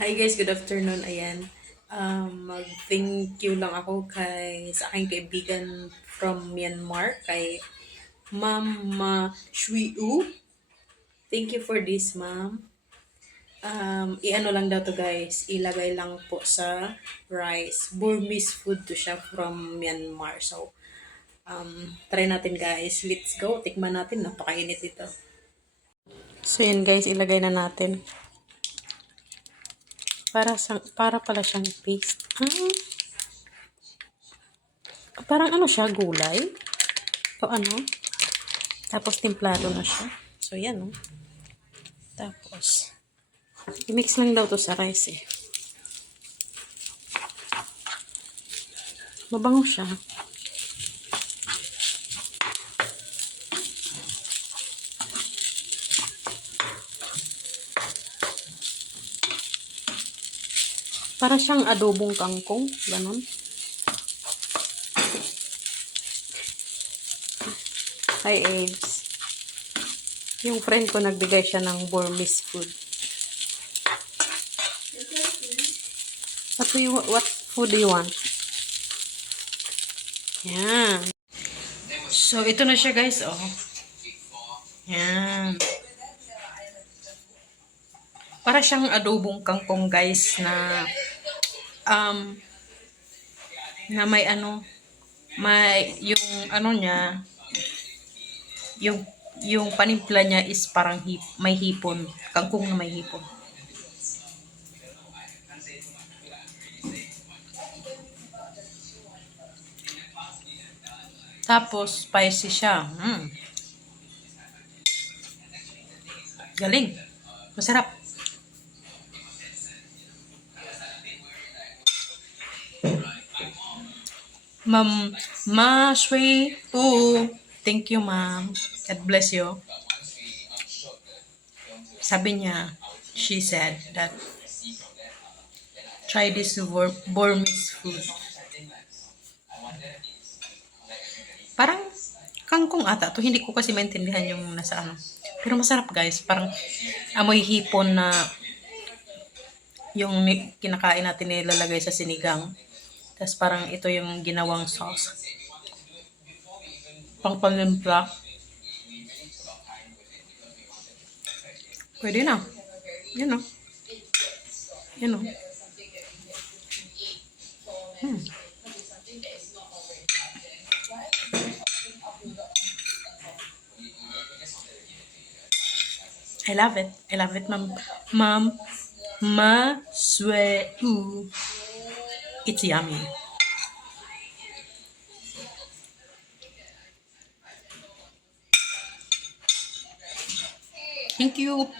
Hi guys, good afternoon. Ayan. Mag-thank you lang ako sa aking kaibigan from Myanmar, kay Ma'am Shui U. Thank you for this, ma'am. I-ano lang daw to guys, ilagay lang po sa rice. Burmese food to siya from Myanmar. So, try natin guys. Let's go. Tikman natin. Napakainit ito. So, yan guys, ilagay na natin. Para pala siyang paste. Parang ano siya, gulay. O ano. Tapos timplado na siya. So yan, no. Tapos, i-mix lang daw to sa rice eh. Mabango siya. Para siyang adobong kangkong. Ganon. Hi, Aves. Yung friend ko nagbigay siya ng Burmese food. What food do you want? Yan. So, ito na siya guys, oh. Yan. Para siyang adobong kangkong guys um, na may ano, may yung ano niya, yung panimpla niya is parang may hipon. Kangkong na may hipon. Tapos, spicy siya. Galing. Masarap. Ma'am, Shui. Oo. Thank you, ma'am. God bless you. Sabi niya, she said that try this Burmese food. Parang kangkong ata to. Hindi ko kasi maintindihan yung nasa ano. Pero masarap guys. Parang amoy hipon na yung kinakain natin nilalagay sa sinigang. Tapos parang ito yung ginawang sauce. Pang panimpla. Pwede na. Yan o. Yan o. I love it. I love it, ma'am. Ma'am, Shui U. It's yummy. Thank you.